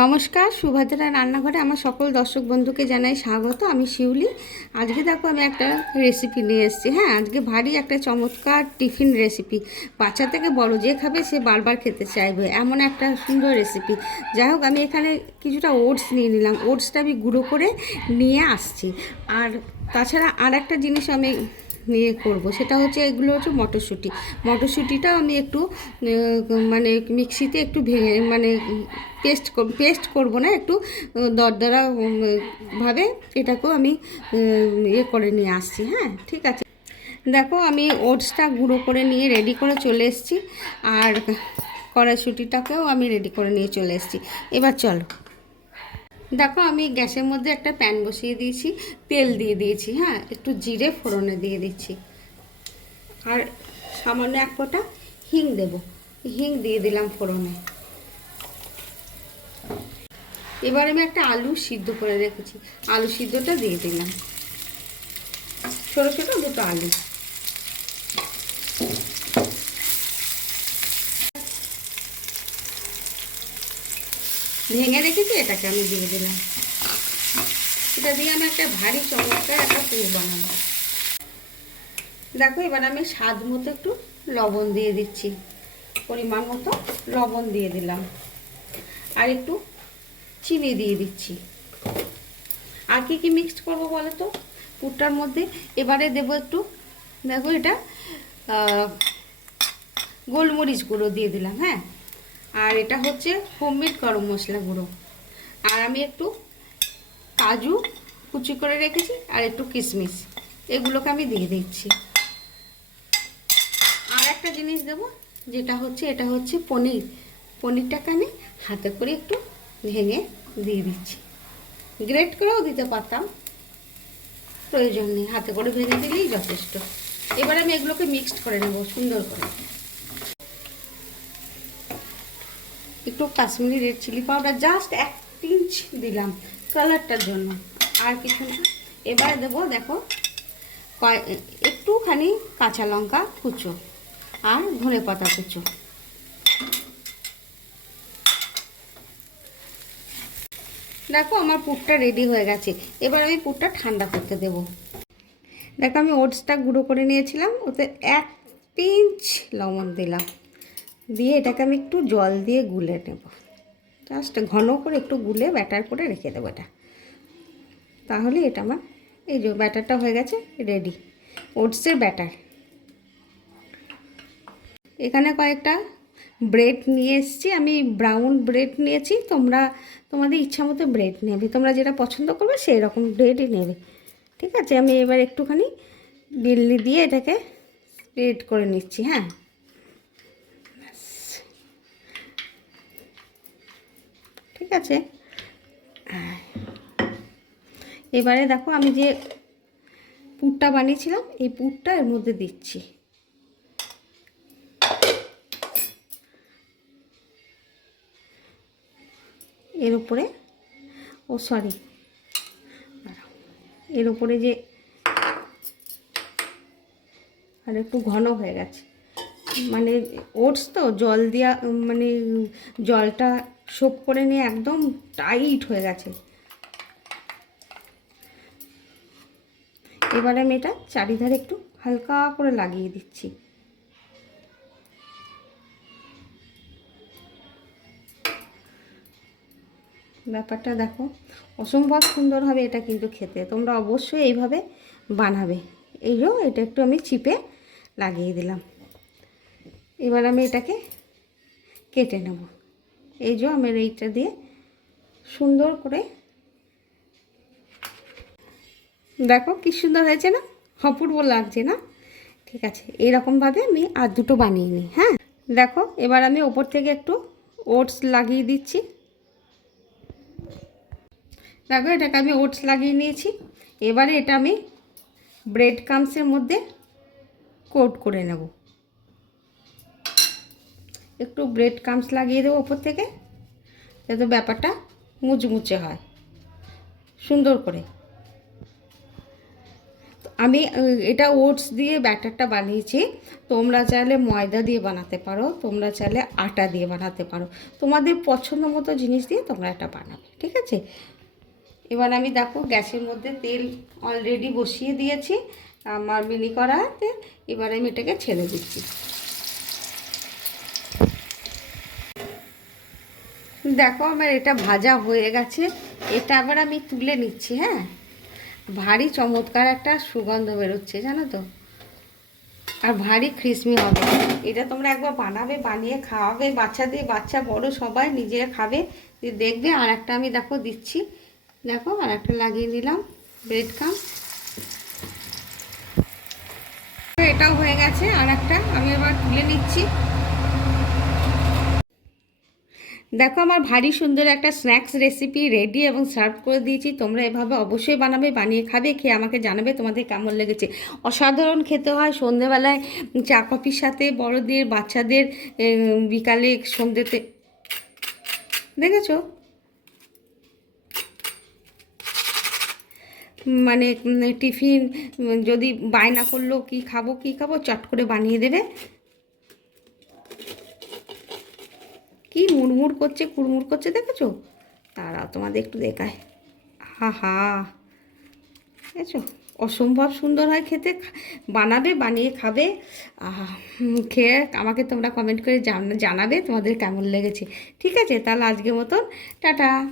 নমস্কার, সুভদ্রা রান্নাঘরে আমার সকল দর্শক বন্ধুকে জানাই স্বাগত। আমি শিউলি। আজকে দেখো আমি একটা রেসিপি নিয়ে এসেছি। হ্যাঁ আজকে ভারী একটা চমৎকার টিফিন রেসিপি বাচ্চা থেকে বড় যে খাবে সে বারবার খেতে চাইবে। এমন একটা সুন্দর রেসিপি যাই হোক, আমি এখানে কিছুটা ওটস নিয়ে নিলাম। ওটসটা আমি গুঁড়ো করে নিয়ে আসছি। আর তাছাড়া আর একটা জিনিস আমি নিয়ে করব। সেটা হচ্ছে এগুলো হচ্ছে মটরশুঁটি। মটরশুঁটিটাও আমি একটু মানে মিক্সিতে একটু ভেঙে মানে পেস্ট পেস্ট করব না, একটু দরদরা ভাবে এটাকেও আমি ইয়ে করে নিয়ে আসছি হ্যাঁ ঠিক আছে। দেখো আমি ওটসটা গুঁড়ো করে নিয়ে রেডি করে চলে এসেছি, আর কড়াইশুঁটিটাকেও আমি রেডি করে নিয়ে চলে এসেছি। এবার চলো। দেখো, আমি গ্যাসের মধ্যে একটা প্যান বসিয়ে দিয়েছি, তেল দিয়ে দিয়েছি হ্যাঁ? একটু জিরে ফোড়নে দিয়ে দিচ্ছি। আর সামান্য এক ফোঁটা হিং দেব। হিং দিয়ে দিলাম ফোড়নে। এবার আমি একটা আলু সিদ্ধ করে রেখেছি। আলু সিদ্ধটা দিয়ে দিলাম। ছোটো ছোটো দুটো আলু। ভেঙে রেখেছি, এটাকে আমি দিয়ে দিলাম। এটা দিয়ে আমি একটা ভারী চমৎকার একটা পুর বানাবো। দেখো, এবার আমি স্বাদ মতো একটু লবণ দিয়ে দিচ্ছি। পরিমাণ মতো লবণ দিয়ে দিলাম। আর একটু চিনি দিয়ে দিচ্ছি। আর কি কি মিক্সড করব বলো তো? পুরটার মধ্যে এবারে দেবো একটু, দেখো এটা গোলমরিচ গুঁড়ো দিয়ে দিলাম হ্যাঁ? আর এটা হচ্ছে হোমমেড গরম মশলা গুঁড়ো। আর আমি একটু কাজু কুচি করে রেখেছি আর একটু কিশমিশ এগুলোকে আমি দিয়ে দিচ্ছি। আর একটা জিনিস দেবো, যেটা হচ্ছে, এটা হচ্ছে পনির। পনিরটাকে আমি হাতে করে একটু ভেঙে দিয়ে দিচ্ছি। গ্রেট করেও দিতে পারতাম, প্রয়োজন নেই। হাতে করে ভেঙে দিলেই যথেষ্ট। এবার আমি এগুলোকে মিক্সড করে নেব, সুন্দর করে। একটু Kashmiri red chilli powder just এক পিঞ্চ দিলাম কালারটার জন্য। আর কিছু না। এবার দেবো, দেখো একটুখানি কাঁচা লঙ্কা কুচো আর ধনে পাতা কুচো। দেখো, আমার পুরটা রেডি হয়ে গেছে। এবার আমি পুরটা ঠান্ডা করতে দেব। দেখো, আমি ওটসটা গুঁড়ো করে নিয়েছিলাম, ওতে এক পিঞ্চ লবণ দিলাম। দিয়ে এটাকে আমি একটু জল দিয়ে গুলে নেব। জাস্ট ঘন করে একটু গুলে ব্যাটার করে রেখে দেবো এটা। তাহলে এটা আমার এই যে ব্যাটারটা হয়ে গেছে রেডি ওটসের ব্যাটার। এখানে কয়েকটা ব্রেড নিয়ে এসেছি। আমি ব্রাউন ব্রেড নিয়েছি। তোমরা, তোমাদের ইচ্ছা মতো ব্রেড নেবে। তোমরা যেটা পছন্দ করবে সেই রকম ব্রেডই নেবে। ঠিক আছে? আমি এবার একটুখানি বিল্লি দিয়ে এটাকে স্প্রেড করে নিচ্ছি হ্যাঁ? ঠিক আছে? এবারে দেখো আমি যে পুরটা বানিয়েছিলাম এই পুরটা এর মধ্যে দিচ্ছি। এর উপরে ও সরি এর উপরে যে আর একটু ঘন হয়ে গেছে। মানে ওটস তো জল উম, মানে জলটা সোপ করে নিয়ে একদম টাইট হয়ে গেছে। এবারে আমি এটা চারিধারে একটু হালকা করে লাগিয়ে দিচ্ছি। ব্যাপারটা দেখো, অসম্ভব সুন্দর হবে এটা কিন্তু খেতে। তোমরা অবশ্যই এইভাবে বানাবে। এই যে এটা একটু আমি চিপে লাগিয়ে দিলাম। এবার আমি এটাকে কেটে নেব। এই যে আমার এইটা দিয়ে সুন্দর করে দেখো কি সুন্দর হয়েছে না? অপূর্ব লাগছে না? ঠিক আছে, এইরকমভাবে আমি আর দুটো বানিয়ে নিই হ্যাঁ? দেখো, এবার আমি ওপর থেকে একটু ওটস লাগিয়ে দিচ্ছি। দেখো, এটাকে আমি ওটস লাগিয়ে নিয়েছি। এবারে এটা আমি ব্রেড কামসের মধ্যে কোট করে নেব। একটু ব্রেড কামস লাগিয়ে দেবো ওপর থেকে, যাতে ব্যাপারটা মুচমুচে হয়। সুন্দর করে। আমি, এটা ওটস দিয়ে ব্যাটারটা বানিয়েছি। তোমরা চাইলে ময়দা দিয়ে বানাতে পারো, তোমরা চাইলে আটা দিয়ে বানাতে পারো। তোমাদের পছন্দ মতো জিনিস দিয়ে তোমরা এটা বানাবে, ঠিক আছে? এবার আমি দেখো গ্যাসের মধ্যে তেল অলরেডি বসিয়ে দিয়েছি, আমার মিনি কড়াতে এবার আমি এটাকে ছেড়ে দিচ্ছি। দেখো আমার এটা ভাজা হয়ে গেছে। এটা আবার আমি তুলে নিচ্ছি হ্যাঁ? ভারী চমৎকার একটা সুগন্ধ বেরোচ্ছে, জানো তো? আর ভারী ক্রিসমি হবে। এটা তোমরা একবার বানাবে, বানিয়ে খাওয়াবে। বাচ্চাদের বাচ্চা, বড় সবাই নিজেরা খাবে। দেখবে, আর একটা আমি দেখো দিচ্ছি। দেখো, আর একটা লাগিয়ে নিলাম ব্রেড কাম এটাও হয়ে গেছে, আর একটা আমি এবার তুলে নিচ্ছি। দেখো, আমার ভারী সুন্দর একটা স্ন্যাক্স রেসিপি রেডি এবং সার্ভ করে দিয়েছি। তোমরা এভাবে অবশ্যই বানাবে, বানিয়ে খাবে, খেয়ে আমাকে জানাবে তোমাদের কেমন লেগেছে। অসাধারণ খেতে হয় সন্ধেবেলায় চা কফির সাথে বড়দের, বাচ্চাদের বিকালে সন্ধ্যেতে দেখেছ? মানে টিফিন যদি বায়না করল, কি খাব কি খাব, চট করে বানিয়ে দেবে। কি মুড়মুড় করছে, কুড়মুড় করছে দেখেছ? তারা তোমাদের একটু দেখায়। হা হা দেখেছ? অসম্ভব সুন্দর হয় খেতে। বানাবে, বানিয়ে খাবে। খেয়ে আমাকে তোমরা কমেন্ট করে জান- জানাবে তোমাদের কেমন লেগেছে। ঠিক আছে, তাহলে আজকের মতন। টাটা।